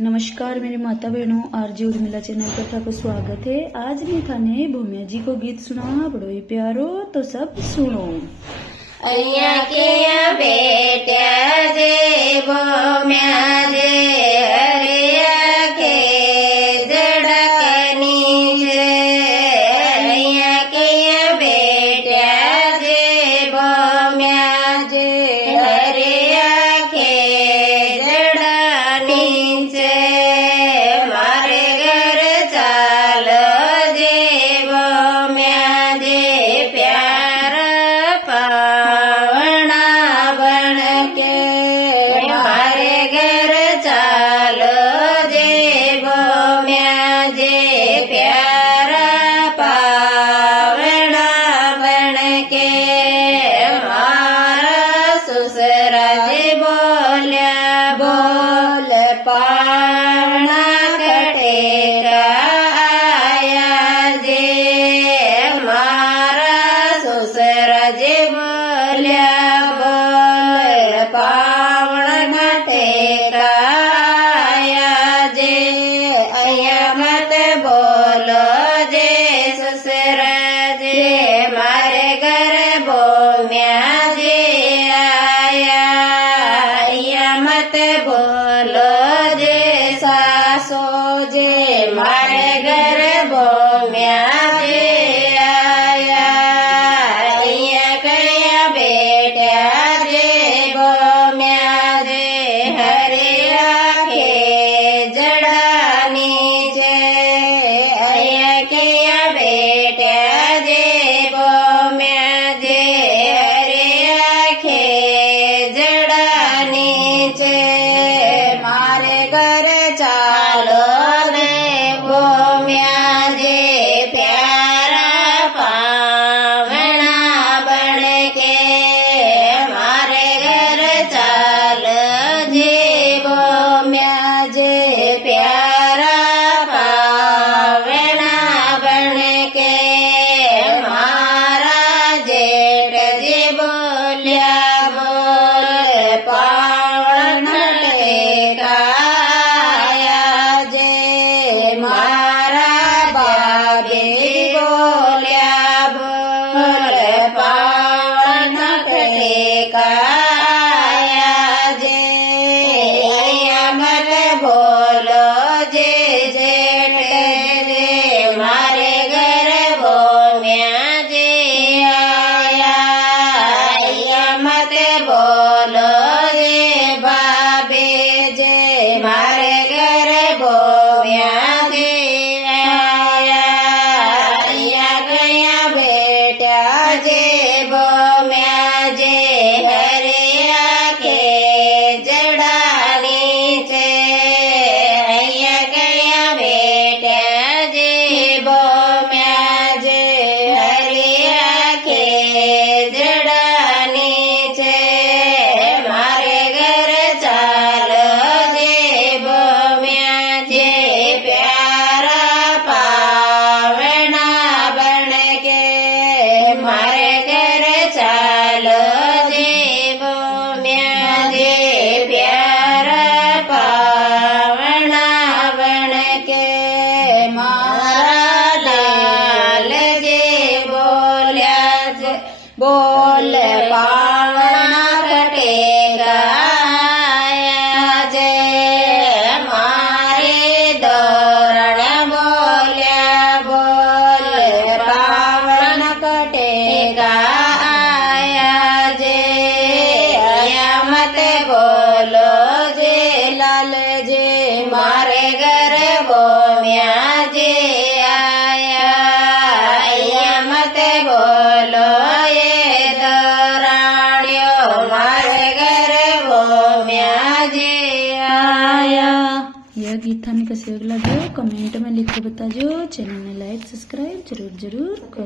नमस्कार मेरी माता बहनों, आरजे उर्मिला चैनल पर आपका स्वागत है। आज मैं थाने भूमिया जी को गीत सुना बड़ो ही प्यारो, तो सब सुनो। अय्या के बेट्या जे भूमिया जे हरिया के जड़कनी जे, अय्या के बेट्या जे भूमिया जे हरिया के जड़कनी जे, मारे घर चालो जे भूमिया जे प्यार पावना बन के, मारे घर चालो जे भूमिया जे प्यार पावना बन के, मारा ससुरा जे बोलिया बोल पावना कटेगा आया जे, मारा ससुरा जे बोलिया बोल पावण घटेगा आया जे, अय्या मत बोलो जे ससुरा जे मारे घर भूमिया जे आया, अय्या मत बोलो जे सासो जे मारे घर भूमिया जे आया, अय्या कया बेट्या जे भूमिया जे हरिया के जड़ानी जे, अय्या कया बेट्या जे भूमिया जे हरिया के जड़ानी जे, मारे घर चालो ने भूमिया जे प्यारा पावना बन के, मारे घर चालो जे भूमिया जे प्यारा पावना बन के, मारा जेठ जे बोलिया बोल पावण घटेगा आया जे, मारा बाबे बोलिया बोल पावण घटेगा आया जे, अय्या मत बोलो जे जेठ जे मारे घर भूमिया जे आया, अय्या मत बोलो जे बाबे जे मारे घर भूमिया जे आया, अय्या गया बेटा जे भूमिया जे हरिया के जड़ानी जे, अय्या गया बेटा जे भूमिया जे हरिया के जड़ानी जे, मारे घर चालो जे भूमिया जे प्यारा पावना बन के, मारे घर चालो जे भूमिया जे प्यारा पावना बन के, मारा लाल जे बोलिया जे बोल पावना कटेगा आया जे, मारे दौरण बोलिया बोल पावण कटेगा आया जे, अय्या मत बोलो जे लाल जे मारे घर भूमिया जे आया, अय्या मत बोलो ये दौरानियो मारे घर भूमिया जे आया। यह गीत थाने कैसे लगे कमेंट में लिख के बताजो। चैनल में लाइक सब्सक्राइब जरूर जरूर करो।